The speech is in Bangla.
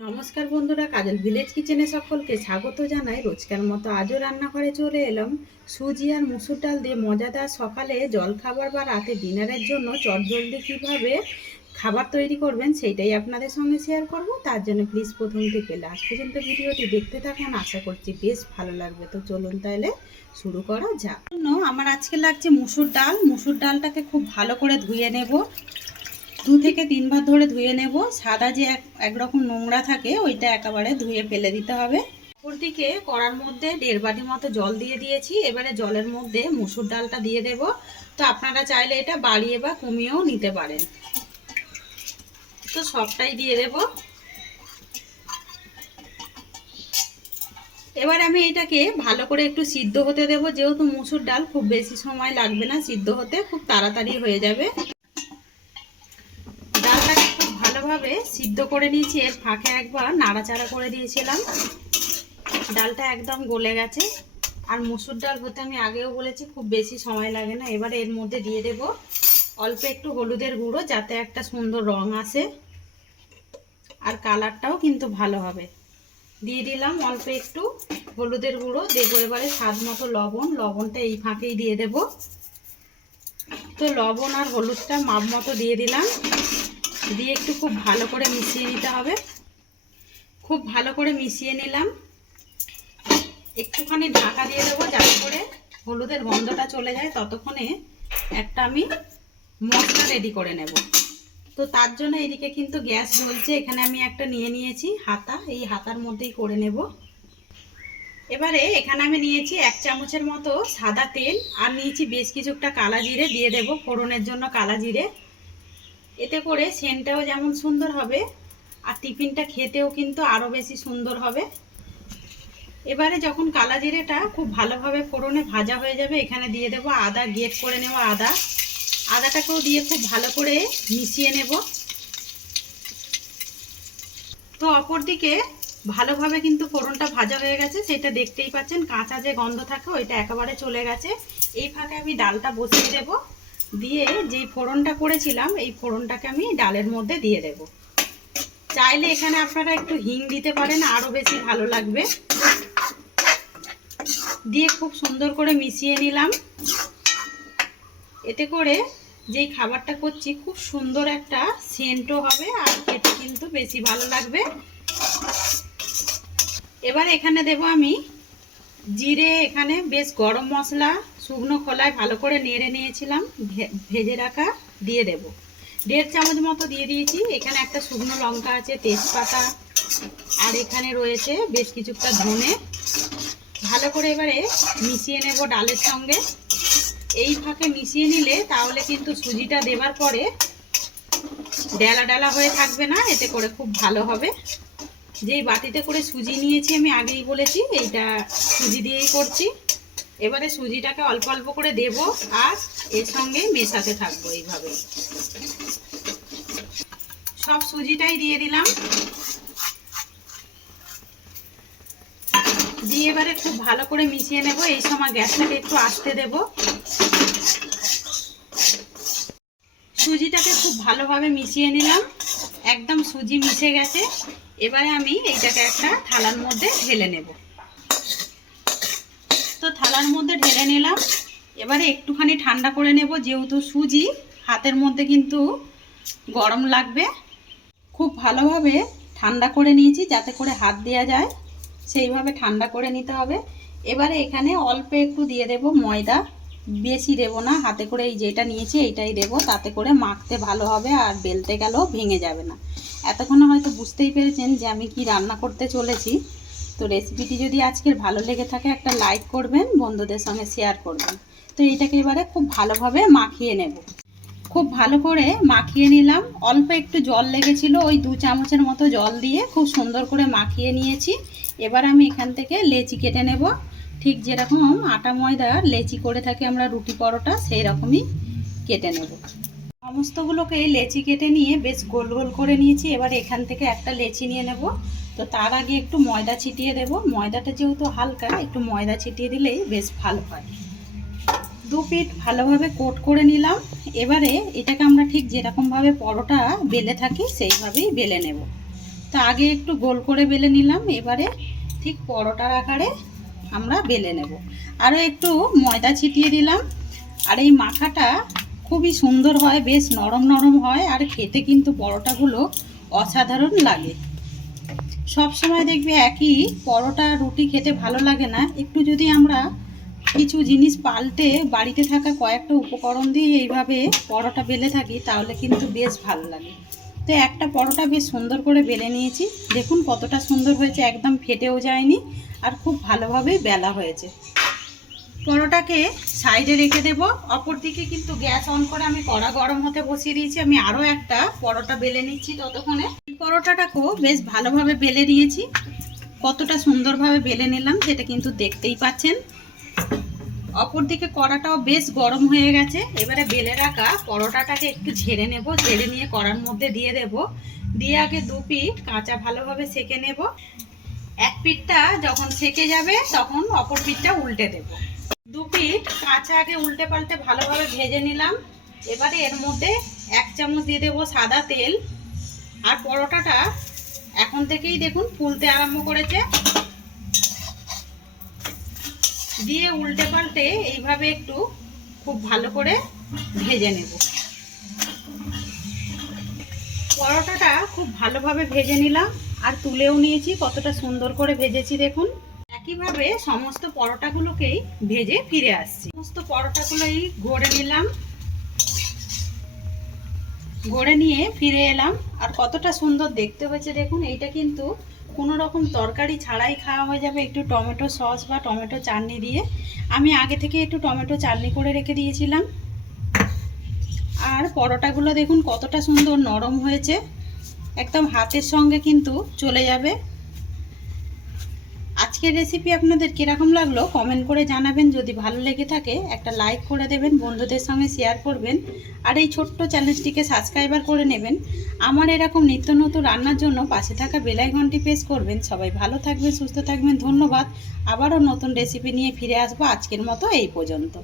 নমস্কার বন্ধুরা, কাজল ভিলেজ কিচেনে সকলকে স্বাগত জানাই। রোজকার মতো আজও রান্নাঘরে চলে এলাম। সুজি আর মুসুর ডাল দিয়ে মজাদার সকালে জলখাবার বা রাতে ডিনারের জন্য চটজলদি কীভাবে খাবার তৈরি করবেন সেইটাই আপনাদের সঙ্গে শেয়ার করব। তার জন্য প্লিজ প্রথম থেকে লাস্ট পর্যন্ত ভিডিওটি দেখতে থাকুন, আশা করছি বেশ ভালো লাগবে। তো চলুন তাহলে শুরু করা যাক। আমার আজকে লাগছে মুসুর ডাল। মুসুর ডালটাকে খুব ভালো করে ধুয়ে নেব, 2 থেকে 3 বার ধরে ধুয়ে নেব। সাদা যে একরকম নোংরা থাকে ওইটা একেবারে ধুয়ে ফেলে দিতে হবে। অপরদিকে কড়ার মধ্যে 1.5 বাটি মতো জল দিয়ে দিয়েছি। এবারে জলের মধ্যে মুসুর ডালটা দিয়ে দেব। তো আপনারা চাইলে এটা বাড়িয়ে বা কমিয়েও নিতে পারেন। তো সবটাই দিয়ে দেব। এবার আমি এটাকে ভালো করে একটু সিদ্ধ হতে দেব। যেহেতু মুসুর ডাল খুব বেশি সময় লাগবে না সিদ্ধ হতে, খুব তাড়াতাড়ি হয়ে যাবে। ডালটাকে খুব ভালোভাবে সিদ্ধ করে নিয়েছি। এর ফাঁকে একবার নাড়াচাড়া করে দিয়েছিলাম। ডালটা একদম গলে গেছে। আর মুসুর ডাল হতে আমি আগেও বলেছি খুব বেশি সময় লাগে না। এবারে এর মধ্যে দিয়ে দেব অল্প একটু হলুদের গুঁড়ো, যাতে একটা সুন্দর রং আসে আর কালারটাও কিন্তু ভালো হবে। দিয়ে দিলাম অল্প একটু হলুদের গুঁড়ো। দেবো এবারে স্বাদ মতো লবণ। লবণটা এই ফাঁকেই দিয়ে দেব। তো লবণ আর হলুদটা মাপ মতো দিয়ে দিলাম। দিয়ে একটু খুব ভালো করে মিশিয়ে নিতে হবে। খুব ভালো করে মিশিয়ে নিলাম। একটুখানি ঢাকা দিয়ে দেবো যাতে করে হলুদের গন্ধটা চলে যায়। ততক্ষণে একটা আমি মশলা রেডি করে নেব। তো তার জন্য এদিকে কিন্তু গ্যাস জ্বলছে। এখানে আমি একটা নিয়ে নিয়েছি হাতা, এই হাতার মধ্যেই করে নেব। এবারে এখানে আমি নিয়েছি 1 চামচের মতো সাদা তেল, আর নিয়েছি বেশ কিছুটা কালা জিরে। দিয়ে দেব ফোড়নের জন্য কালা জিরে। এতে করে সেন্টটাও যেমন সুন্দর হবে আর টিফিনটা খেতেও কিন্তু আরও বেশি সুন্দর হবে। এবারে যখন কালা জিরেটা খুব ভালোভাবে ফোড়নে ভাজা হয়ে যাবে, এখানে দিয়ে দেব আদা, গ্রেট করে নেব আদা। আদাটাকেও দিয়ে খুব ভালো করে মিশিয়ে নেব। তো অপরদিকে ভালোভাবে কিন্তু ফোড়নটা ভাজা হয়ে গেছে, সেটা দেখতেই পাচ্ছেন। কাঁচা যে গন্ধ থাকে ওইটা একেবারে চলে গেছে। এই ফাঁকে আমি ডালটা বসিয়ে দেব। দিয়ে যেই ফোড়নটা করেছিলাম এই ফোড়নটাকে আমি ডালের মধ্যে দিয়ে দেব। চাইলে এখানে আপনারা একটু হিং দিতে পারেন, আরও বেশি ভালো লাগবে। দিয়ে খুব সুন্দর করে মিশিয়ে নিলাম। এতে করে যেই খাবারটা করছি খুব সুন্দর একটা সেন্টও হবে আর খেতে কিন্তু বেশি ভালো লাগবে। এবার এখানে দেব আমি জিরে, এখানে বেশ গরম মশলা শুকনো খোলায় ভালো করে নেড়ে নিয়েছিলাম, ভেজে রাখা দিয়ে দেব। 1.5 চামচ মতো দিয়ে দিয়েছি। এখানে একটা শুকনো লঙ্কা আছে, তেজপাতা, আর এখানে রয়েছে বেশ কিছুটা ধনে। ভালো করে এবারে মিশিয়ে নেব ডালের সঙ্গে। এই ফাঁকে মিশিয়ে নিলে তাহলে কিন্তু সুজিটা দেওয়ার পরে ডালা ডালা হয়ে থাকবে না, এতে করে খুব ভালো হবে। যেই বাটিতে করে সুজি নিয়েছি আমি আগেই বলেছি এইটা সুজি দিয়েই করছি। এবারে সুজিটাকে অল্প অল্প করে দেব আর এর সঙ্গে মেশাতে থাকবো। এইভাবে সব সুজিটাই দিয়ে দিলাম। দিয়ে এবারে খুব ভালো করে মিশিয়ে নেব। এই সময় গ্যাসটাকে একটু আস্তে দেব। সুজিটাকে খুব ভালোভাবে মিশিয়ে নিলাম। একদম সুজি মিশে গেছে। এবারে আমি এইটাকে একটা থালার মধ্যে ঢেলে নেব। তো থালার মধ্যে ঢেলে নিলাম। এবারে একটুখানি ঠান্ডা করে নেব, যেহেতু সুজি হাতের মধ্যে কিন্তু গরম লাগবে। খুব ভালোভাবে ঠান্ডা করে নিয়েছি যাতে করে হাত দেওয়া যায়, সেইভাবে ঠান্ডা করে নিতে হবে। এবারে এখানে অল্প একটু দিয়ে দেব ময়দা, বেশি দেব না। হাতে করে এই যেটা নিয়েছি এইটাই দেব, তাতে করে মাখতে ভালো হবে আর বেলতে গেলেও ভেঙে যাবে না। এতক্ষণে হয়তো বুঝতেই পেরেছেন যে আমি কি রান্না করতে চলেছি। তো রেসিপিটি যদি আজকের ভালো লেগে থাকে একটা লাইক করবেন, বন্ধুদের সঙ্গে শেয়ার করবেন। তো এইটাকে এবারে খুব ভালোভাবে মাখিয়ে নেব। খুব ভালো করে মাখিয়ে নিলাম। অল্প একটু জল লেগেছিল, ওই 2 চামচের মতো জল দিয়ে খুব সুন্দর করে মাখিয়ে নিয়েছি। এবার আমি এখান থেকে লেচি কেটে নেব। ঠিক যেরকম আটা ময়দার লেচি করে থাকি আমরা রুটি পরোটা, সেই রকমই কেটে নেব। সমস্তগুলোকে লেচি কেটে নিয়ে বেশ গোল গোল করে নিয়েছি। এবার এখান থেকে একটা লেচি নিয়ে নেব। তো তার আগে একটু ময়দা ছিটিয়ে দেব। ময়দাটা যেহেতু হালকা, একটু ময়দা ছিটিয়ে দিলেই বেশ ভালো হয়। 2 পিঠ ভালোভাবে কোট করে নিলাম। এবারে এটাকে আমরা ঠিক যেরকমভাবে পরোটা বেলে থাকি সেইভাবেই বেলে নেব। তো আগে একটু গোল করে বেলে নিলাম, এবারে ঠিক পরোটার আকারে আমরা বেলে নেব। আরও একটু ময়দা ছিটিয়ে দিলাম। আর এই মাখাটা খুবই সুন্দর হয়, বেশ নরম নরম হয়, আর খেতে কিন্তু পরোটাগুলো অসাধারণ লাগে। সব সময় দেখবে একই পরোটা রুটি খেতে ভালো লাগে না, একটু যদি আমরা কিছু জিনিস পাল্টে বাড়িতে থাকা কয়েকটা উপকরণ দিয়ে এইভাবে পরোটা বেলে থাকি তাহলে কিন্তু বেশ ভালো লাগে। তো একটা পরোটা বেশ সুন্দর করে বেলে নিয়েছি, দেখুন কতটা সুন্দর হয়েছে, একদম ফেটেও যায়নি আর খুব ভালোভাবেই বেলা হয়েছে। পরোটাকে সাইডে রেখে দেব। অপর দিকে কিন্তু গ্যাস অন করে আমি কড়া গরম হতে বসিয়ে দিয়েছি। আমি আরও একটা পরোটা বেলে নিচ্ছি ততক্ষণে। পরোটাটাকেও বেশ ভালোভাবে বেলে নিয়েছি, কতটা সুন্দরভাবে বেলে নিলাম সেটা কিন্তু দেখতেই পাচ্ছেন। অপর দিকে কড়াটাও বেশ গরম হয়ে গেছে। এবারে বেলে রাখা পরোটাটাকে একটু ঝেড়ে নেব, ঝেড়ে নিয়ে কড়ার মধ্যে দিয়ে দেব। দিয়ে আগে দু পিঠ কাঁচা ভালোভাবে সেঁকে নেব। এক পিঠটা যখন সেঁকে যাবে তখন অপর পিঠটা উল্টে দেব। দু পিঠ কাঁচা আগে উল্টে পাল্টে ভালোভাবে ভেজে নিলাম। এবারে এর মধ্যে 1 চামচ দিয়ে দেবো সাদা তেল। আর পরোটাটা এখন থেকেই দেখুন ফুলতে আরম্ভ করেছে। দিয়ে উল্টে পাল্টে এইভাবে একটু খুব ভালো করে ভেজে নেব। পরোটাটা খুব ভালোভাবে ভেজে নিলাম আর তুলেও নিয়েছি, কতটা সুন্দর করে ভেজেছি দেখুন। একইভাবে সমস্ত পরোটাগুলোকেই ভেজে ফিরে আসছি। সমস্ত পরোটাগুলোই গড়ে নিলাম, গড়ে নিয়ে ফিরে এলাম। আর কতটা সুন্দর দেখতে হয়েছে দেখুন। এইটা কিন্তু কোনো রকম তরকারি ছাড়াই খাওয়া হয়ে যাবে, একটু টমেটো সস বা টমেটো চাটনি দিয়ে। আমি আগে থেকে একটু টমেটো চাটনি করে রেখে দিয়েছিলাম। আর পরোটাগুলো দেখুন কতটা সুন্দর নরম হয়েছে, একদম হাতের সঙ্গে কিন্তু চলে যাবে। আজকের রেসিপি আপনাদের কীরকম লাগলো কমেন্ট করে জানাবেন। যদি ভালো লেগে থাকে একটা লাইক করে দেবেন, বন্ধুদের সঙ্গে শেয়ার করবেন, আর এই ছোট্ট চ্যানেলটিকে সাবস্ক্রাইবার করে নেবেন। আমার এরকম নিত্য নতুন রান্নার জন্য পাশে থাকা বেল আইকনটি প্রেস করবেন। সবাই ভালো থাকবেন, সুস্থ থাকবেন, ধন্যবাদ। আবারও নতুন রেসিপি নিয়ে ফিরে আসবো। আজকের মতো এই পর্যন্ত।